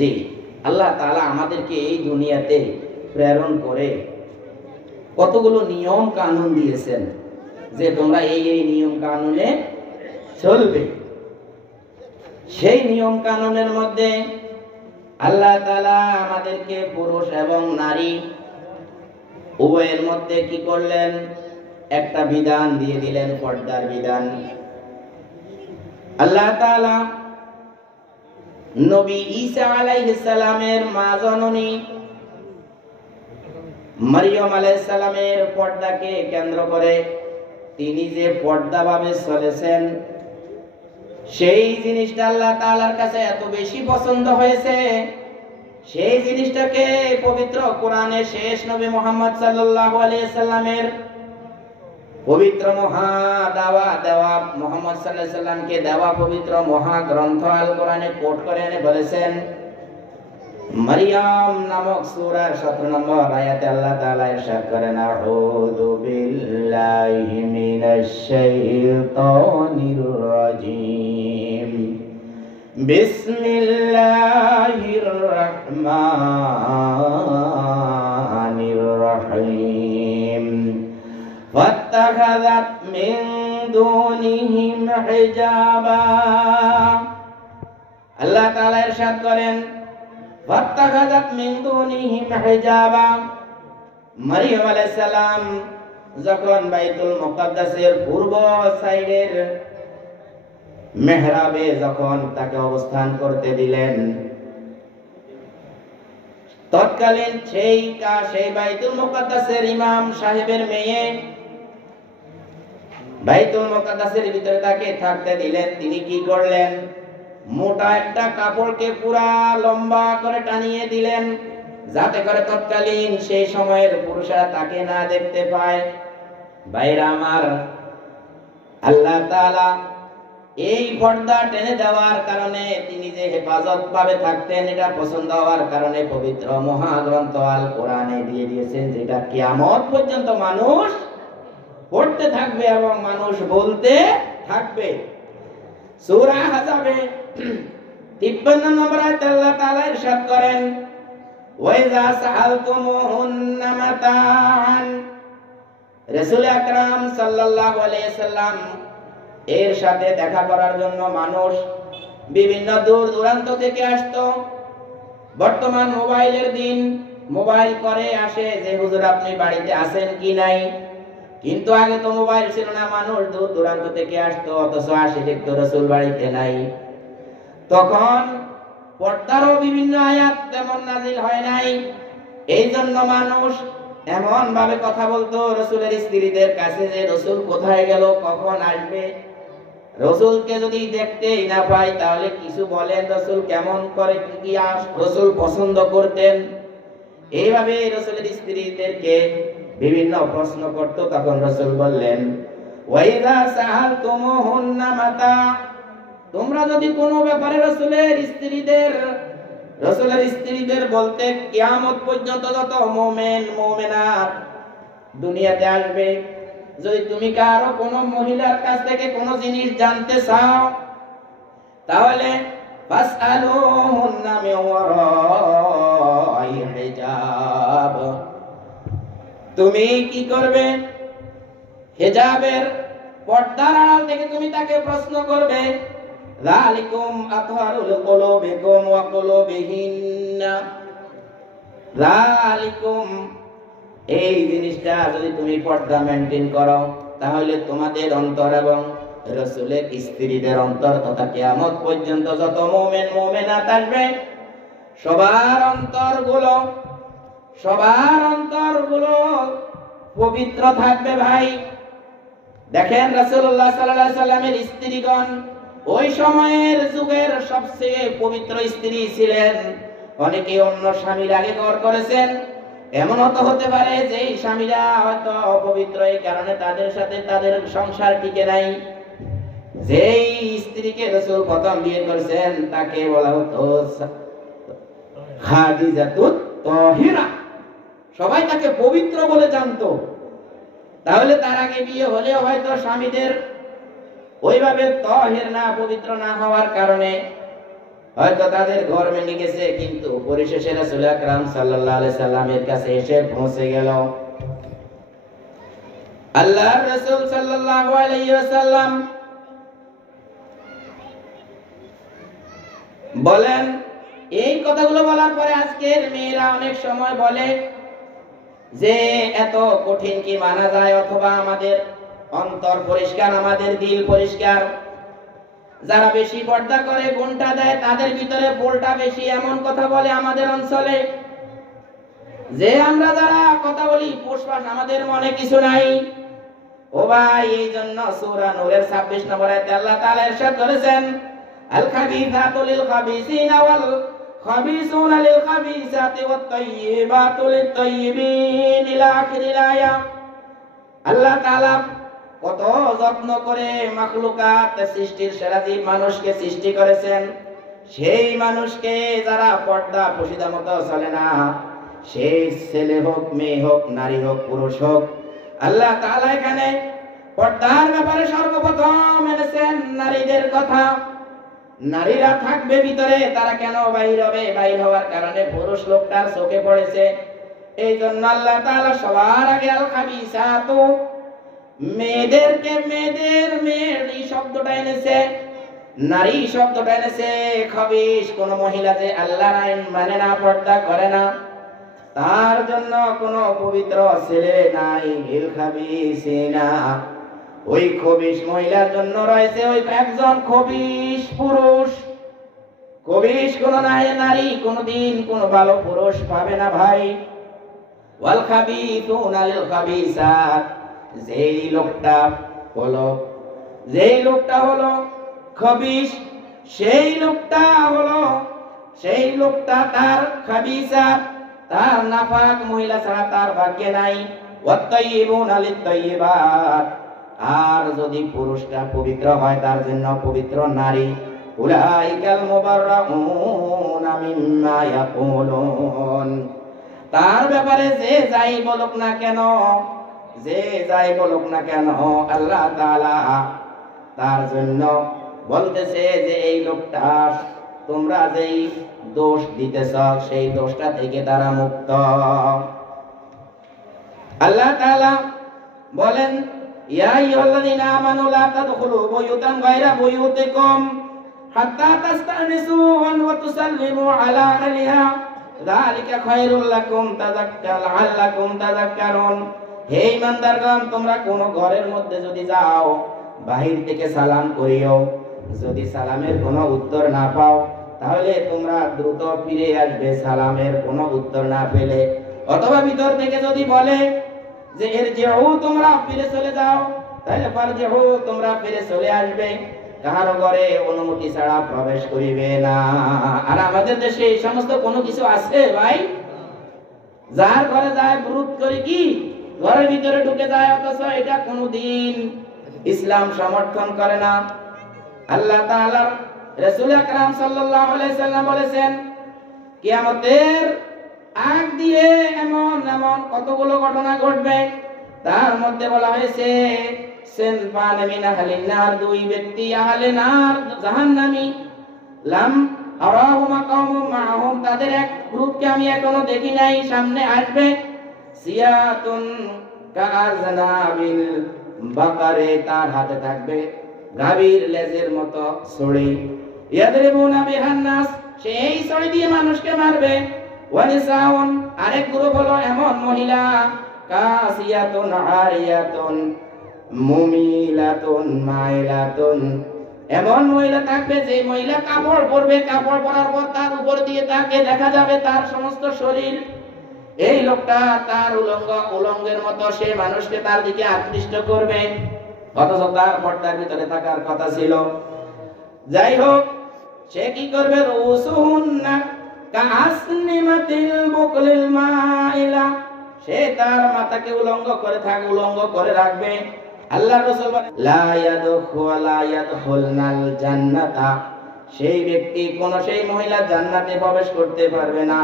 জি, আল্লাহ তাআলা আমাদেরকে এই দুনিয়াতে প্রেরণ করে কতগুলো নিয়ম কানুন দিয়েছেন যে তোমরা এই এই নিয়ম কানুনে চলবে। সেই নিয়ম কানুনের মধ্যে আল্লাহ তাআলা আমাদেরকে পুরুষ এবং নারী উভয়ের মধ্যে কি করলেন, একটা বিধান দিয়ে দিলেন, পর্দার বিধান। আল্লাহ তাআলা নবী ঈসা আলাইহিস সালামের মা জননী মারিয়াম আলাইহিস সালামের পর্দাকে কেন্দ্র করে তিনি যে পর্দাভাবে চলেছেন, সেই জিনিসটা আল্লাহ তাআলার কাছে এত বেশি পছন্দ হয়েছে, সেই জিনিসটাকে পবিত্র কোরআনে শেষ নবী মুহাম্মদ সাল্লাল্লাহু আলাইহি সাল্লামের পবিত্র মহা দাওয়া দেওয়া মুহাম্মদ সাল্লাল্লাহু আলাইহি সাল্লামকে দেওয়া পবিত্র মহা গ্রন্থ আল কোরআনে কোট করে এনে বলেছেন। মারিয়াম নামক সূরার 17 নম্বর আয়াতে আল্লাহ তাআলা ইরশাদ করেন, আউযু বিল্লাহি মিনাশ শাইতানির রাজীম, বিসমিল্লাহির রহমানির রহিম, ফাত্তাখাযাত মিন দুনিহিম হিজাবা। আল্লাহ তাআলা ইরশাদ করেন, ফাত্তাখাযাত মিন দুনিহিম হিজাবা। মারিয়াম আলাইহিস সালাম যখন বাইতুল মুকাদ্দাসের পূর্ব সাইডের মেহরাবে যখন তাকে অবস্থান করতে দিলেন, তৎকালীন সেই বাইতুল মুকাদ্দাসের ইমাম সাহেবের মেয়ে বাইতুল মুকাদ্দাসের ভিতরে তাকে থাকতে দিলেন। তিনি কি করলেন, মোটা একটা কাপড়কে পুরা লম্বা করে টানিয়ে দিলেন, যাতে করে তৎকালীন সেই সময়ের পুরুষরা তাকে না দেখতে পায়। ভাইরা আমার, আল্লাহ তাআলা এই পর্দা টেনে দেওয়ার কারণে তিনি যে হেফাজত ভাবে থাকতেন, এটা পছন্দ হওয়ার কারণে পবিত্র মহাগ্রন্থ আল কোরআনে দিয়ে দিয়েছেন, যেটা কিয়ামত পর্যন্ত মানুষ পড়তে থাকবে এবং মানুষ বলতে থাকবে। সূরা আহজাবে 53 নম্বর আয়াতে আল্লাহ তাআলা ইরশাদ করেন, ওয়া ইযা সাআলতুমুহুন্না মাতাআন। রাসূল আকরাম সাল্লাল্লাহু আলাইহি সাল্লাম এর সাথে দেখা করার জন্য মানুষ বিভিন্ন দূর দূরান্ত থেকে আসতো। বর্তমান মোবাইলের দিন, মোবাইল করে আসে যে হুজুর আপনি বাড়িতে আছেন কি নাই, কিন্তু আগে তো মোবাইল ছিল না, মানুষ দূর দূরান্ত থেকে আসতো, অথচ আসে দেখতো রাসূল বাড়িতে নাই। তখন পর্দারও বিভিন্ন আয়াত তেমন নাজিল হয় নাই, এই জন্য মানুষ এমন ভাবে কথা বলতো রাসূলের স্ত্রীদের কাছে যে রাসূল কোথায় গেল, কখন আসবে। রাসূলকে যদি দেখতেই না পাই তাহলে কিছু বলেন, রাসূল কেমন করে কি রাসূল পছন্দ করতেন। এইভাবে রাসূলের স্ত্রীদেরকে বিভিন্ন প্রশ্ন করত। তখন রাসূল বললেন, ওয়াইদা সাআলতুমুহুন্না মাতা, তোমরা যদি কোনো ব্যাপারে রাসূলের স্ত্রীদের বলতে কিয়ামত পর্যন্ত যত মুমিন মুমিনাত দুনিয়াতে আসবে, যদি তুমি কারো কোনো মহিলার কাছ থেকে কোনো জিনিস জানতে চাও তাহলে ফাসআলুহুন্না মিন ওয়ারাই হিজাব, তুমি কি করবে, হিজাবের পর্দার আড়াল থেকে তুমি তাকে প্রশ্ন করবে। যালিকুম আতহারুল কুলুবিকুম ওয়া কুলুবিহিন্না, যালিকুম, এই জিনিসটা যদি তুমি পর্দা মেইনটেইন করো তাহলে তোমাদের অন্তর এবং রাসূলের স্ত্রীদের অন্তর তথা কিয়ামত পর্যন্ত যত মুমিন মুমিনাত আসবে সবার অন্তরগুলো পবিত্র থাকবে। ভাই দেখেন, রাসূলুল্লাহ সাল্লাল্লাহু আলাইহি সাল্লামের স্ত্রীগণ ওই সময়ের যুগের সবচেয়ে পবিত্র স্ত্রী ছিলেন। অনেকে অন্য স্বামীর আগে ঘর করেছেন, এমন হতে পারে যে এই স্বামীরা হয়তো অপবিত্র, এই কারণে তাদের সাথে তাদের সংসার টিকে নাই। যেই স্ত্রীকে রাসূল প্রথম বিয়ে করেছেন তাকে বলা হতো খাদিজাতুত তাহিরা, সবাই তাকে পবিত্র বলে জানতো। তাহলে তার আগে বিয়ে হলেও হয়তো স্বামীদের ওইভাবে তাহির না, পবিত্র না হওয়ার কারণে হয়তো তাদের ঘর ভেঙে গেছে, কিন্তু পরিশেষে রাসূল আকরাম সাল্লাল্লাহু আলাইহি সাল্লামের কাছে এসে পৌঁছে গেল। আল্লাহর রাসূল সাল্লাল্লাহু আলাইহি ওয়াসাল্লাম বলেন, এই কথাগুলো বলার পরে আজকের মেয়েরা অনেক সময় বলে যে এত কঠিন কি মানা যায়, অথবা আমাদের অন্তর পরিষ্কার, আমাদের দিল পরিষ্কার। যারা বেশি পর্দা করে, ঘন্টা দেয়, তাদের ভিতরে ভুলটা বেশি, এমন কথা বলে আমাদের অঞ্চলে। যে আমরা যারা কথা বলি ফুসফাস, আমাদের মনে কিছু নাই। ও ভাই, এই জন্য সূরা নূরের 26 নম্বর আয়াতে আল্লাহ তাআলা ইরশাদ করেছেন, আল খাবিসাতু লিল খাবিসিনা ওয়াল খাবিসুনা লিল খাবিসাতি ওয়াত তাইয়্যিবাতু লিত তাইয়্যিবিন ইলা আখিরিল আয়া। আল্লাহ তাআলা কত যত্ন করে মাখলুকাত, সৃষ্টির সেরা জীব মানুষকে সৃষ্টি করেছেন। সেই মানুষকে যারা পর্দা পশিদা মতো চলে না, সেই ছেলে হোক, মেয়ে হোক, নারী হোক, পুরুষ হোক, আল্লাহ তাআলা এখানে পর্দার ব্যাপারে সর্বপ্রথম এনেছেন নারীদের কথা। নারীরা থাকবে ভিতরে, তারা কেন বাইর হবে? বাইর হওয়ার কারণে পুরুষ লোকটার চোখে পড়েছে। এই জন্য আল্লাহ তাআলা সবার আগে আল খাবিসাতু, মেয়েদেরকে মেয়ের এই শব্দটা এনেছে, নারী শব্দটা এনেছে। খাবিস, কোন মহিলা যে আল্লাহর আইন মানে না, পর্দা করে না, তার জন্য কোন পবিত্র ছেলে নাই। ইল খাবিসিনা, ওই খবিস মহিলার জন্য রয়েছে ওই একজন খবিস পুরুষ। খবিস কোন নারী কোনদিন কোন ভালো পুরুষ পাবে না ভাই। ওয়াল খাবিসুনা লিল খাবিসাত, যেই লোকটা হলো খবিস, সেই লোকটা তার খাবিসাত, তার নাপাক মহিলা ছাড়া তার ভাগ্যে নাই। ওয়াত তাইয়্যিবুনা লিত তাইয়্যিবাত, আর যদি পুরুষটা পবিত্র হয়, তার জন্য পবিত্র নারী। উলাইকাল মুবাররাউনা মিম্মা ইয়াকুলুন, তার ব্যাপারে যে যাই বলুক না কেন, আল্লাহ তাআলা তার জন্য বলতেছে যে এই লোকটা, তোমরা যেই দোষ দিতেছ, সেই দোষটা থেকে তারা মুক্ত। আল্লাহ তাআলা বলেন, ইয়া আইয়ুহাল্লাযীনা আমানু লা তাদখুলু বুয়ুতান গায়রা বুয়ুতিকুম হাত্তা তাস্তানিসু ওয়া তুসাল্লিমু আলা আহলিহা, যালিকা খায়রুল লাকুম লাআল্লাকুম তাযাক্কারুন। হে ঈমানদারগণ, তোমরা কোন ঘরের মধ্যে যদি যাও, বাহির থেকে সালাম করিও। যদি সালামের কোনো উত্তর না পাও, তাহলে তোমরা দ্রুত ফিরে আসবে সালামের কোনো উত্তর না পেলে। অথবা ভিতর থেকে যদি বলে যে ইরজিউ, তোমরা ফিরে চলে যাও, তাহলে ফারজিউ, তোমরা ফিরে চলে আসবে। কারো ঘরে অনুমতি ছাড়া প্রবেশ করিবে না। আর আমাদের দেশে এই সমস্ত কোনো কিছু আছে ভাই? যার ঘরে যায় বিরোধ করে কি ঘরের ভিতরে ঢুকে যায়, অথচ এটা কোনোদিন ইসলাম সমর্থন করে না। আল্লাহ তাআলা রাসূল আকরাম সাল্লাল্লাহু আলাইহি সাল্লাম বলেছেন, কিয়ামতের আগ দিয়ে এমন কতগুলো ঘটনা ঘটবে। তার মধ্যে বলা হয়েছে সিনফান মিন আহলিন নার, দুই ব্যক্তি আহলে নার, জাহান্নামী, লাম আরাহুমা কওমুম মাআহুম, তাদের এক গ্রুপকে আমি এখনো দেখি নাই, সামনে আসবে। সিয়াতুন কাআযনাবিল বাকারে, তার হাতে থাকবে গাভীর লেজের মতো ছড়ি। ইয়াদরিবুনা বিহান নাস, সেই ছড়ি দিয়ে মানুষকে মারবে। ওয়া নিসাউন, আরেক গ্রুপ হলো এমন মহিলা, কাসিয়াতুন আরিয়াতুন মুমিলাতুন মাইলাতুন, এমন মহিলা থাকবে যে মহিলা কাপড় পরবে, কাপড় পরার পর তার উপর দিয়ে তাকে দেখা যাবে তার সমস্ত শরীর। এই লোকটা তার উলঙ্গের মতো সে মানুষকে তার দিকে আকৃষ্ট করবে, অথচ তার পর্দার ভিতরে থাকার কথা ছিল। যাই হোক, সে কি করবে? রুসুহুন্না কাআসনিমাতিল বুকলিল মাইলা, সে তার মাথাকে উলঙ্গ করে রাখবে। আল্লাহর রাসূল বলেন, লা ইয়াদখুলনাল জান্নাতা, সেই ব্যক্তি সেই মহিলা জান্নাতে প্রবেশ করতে পারবে না।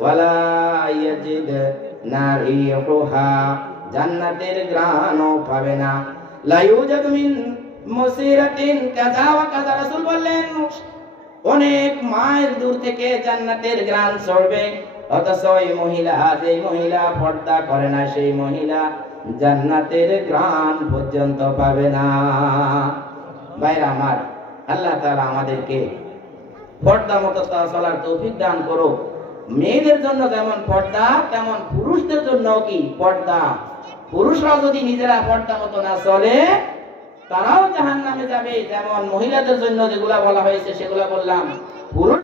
ওয়ালা ইয়াজিদনা রিহুহা, জান্নাতের ঘ্রাণও পাবে না। লা ইউজাদু মিন মুসিরাতিন কাযা ওয়া কাযা, রাসূল বললেন অনেক মাইল দূর থেকে জান্নাতের ঘ্রাণ ছড়বে, অথচ এই মহিলা, যে মহিলা পর্দা করে না, সেই মহিলা জান্নাতের ঘ্রাণ পর্যন্ত পাবে না। ভাইরা আমার, আল্লাহ তাআলা আমাদেরকে পর্দা মতো চলার তৌফিক দান করো। মেয়েদের জন্য যেমন পর্দা, তেমন পুরুষদের জন্য কি পর্দা। পুরুষরা যদি নিজেরা পর্দা মতো না চলে, তারাও জাহান্নামে যাবে। যেমন মহিলাদের জন্য যেগুলা বলা হয়েছে সেগুলা বললাম, পুরুষ